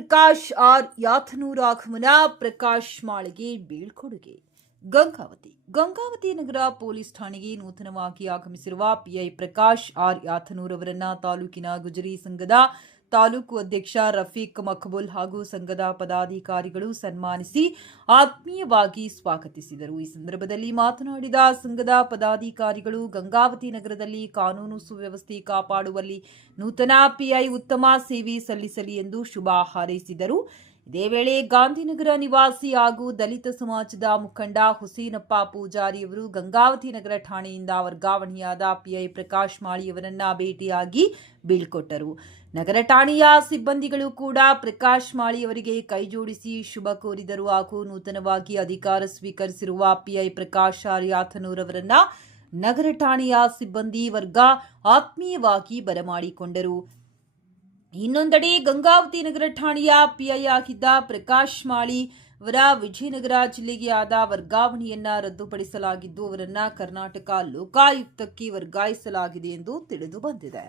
Prakash R ಯಾತನೂರ್ ಆಗಮನ, ಪ್ರಕಾಶ್ ಮಾಳಿಗೆ ಬೀಳ್ಕೊಡುಗೆ. ಗಂಗಾವತಿ ನಗರ ಪೊಲೀಸ್ ಠಾಣೆಗೆ ನೂತನವಾಗಿ ಆಗಮಿಸಿರುವ ಪಿಐ ಪ್ರಕಾಶ್ ಆರ್ ಯಾತನೂರ್ ಅವರನ್ನ ತಾಲೂಕಿನ ಗುಜರಿ ಸಂಘದ ತಾಲೂಕು ಅಧ್ಯಕ್ಷ ರಫೀಕ್ ಮಕ್ಬುಲ್ ಹಾಗೂ ಸಂಘದ ಪದಾಧಿಕಾರಿಗಳು ಸನ್ಮಾನಿಸಿ ಆತ್ಮೀಯವಾಗಿ ಸ್ವಾಗತಿಸಿದರು. ಈ ಸಂದರ್ಭದಲ್ಲಿ ಮಾತನಾಡಿದ ಸಂಘದ ಪದಾಧಿಕಾರಿಗಳು, ಗಂಗಾವತಿ ನಗರದಲ್ಲಿ ಕಾನೂನು ಸುವ್ಯವಸ್ಥೆ ಕಾಪಾಡುವಲ್ಲಿ ನೂತನ ಪಿಐ ಉತ್ತಮ ಸೇವೆ ಸಲ್ಲಿಸಲಿ ಎಂದು ಶುಭ ಹಾರೈಸಿದರು. ಇದೇ ವೇಳೆ ಗಾಂಧಿನಗರ ನಿವಾಸಿ ಹಾಗೂ ದಲಿತ ಸಮಾಜದ ಮುಖಂಡ ಹುಸೇನಪ್ಪ ಪೂಜಾರಿಯವರು ಗಂಗಾವತಿ ನಗರ ಠಾಣೆಯಿಂದ ವರ್ಗಾವಣೆಯಾದ ಪಿಐ ಪ್ರಕಾಶ್ ಮಾಳಿಯವರನ್ನ ಭೇಟಿಯಾಗಿ ಬೀಳ್ಕೊಟ್ಟರು. ನಗರ ಠಾಣೆಯ ಸಿಬ್ಬಂದಿಗಳು ಕೂಡ ಪ್ರಕಾಶ್ ಮಾಳಿಯವರಿಗೆ ಕೈಜೋಡಿಸಿ ಶುಭ ಕೋರಿದರು ಹಾಗೂ ನೂತನವಾಗಿ ಅಧಿಕಾರ ಸ್ವೀಕರಿಸಿರುವ ಪಿಐ ಪ್ರಕಾಶ್ ಆರ್ ಯಾತನೂರ್ ಅವರನ್ನ ನಗರ ಠಾಣೆಯ ಸಿಬ್ಬಂದಿ ವರ್ಗ ಆತ್ಮೀಯವಾಗಿ ಬರಮಾಡಿಕೊಂಡರು. ಇನ್ನೊಂದೆಡೆ ಗಂಗಾವತಿ ನಗರ ಠಾಣೆಯ ಪಿಐ ಆಗಿದ್ದ ಪ್ರಕಾಶ್ ಮಾಳಿ ಅವರ ವಿಜಯನಗರ ಜಿಲ್ಲೆಗೆ ಆದ ವರ್ಗಾವಣೆಯನ್ನ ರದ್ದುಪಡಿಸಲಾಗಿದ್ದು ಅವರನ್ನ ಕರ್ನಾಟಕ ಲೋಕಾಯುಕ್ತಕ್ಕೆ ವರ್ಗಾಯಿಸಲಾಗಿದೆ ಎಂದು ತಿಳಿದು ಬಂದಿದೆ.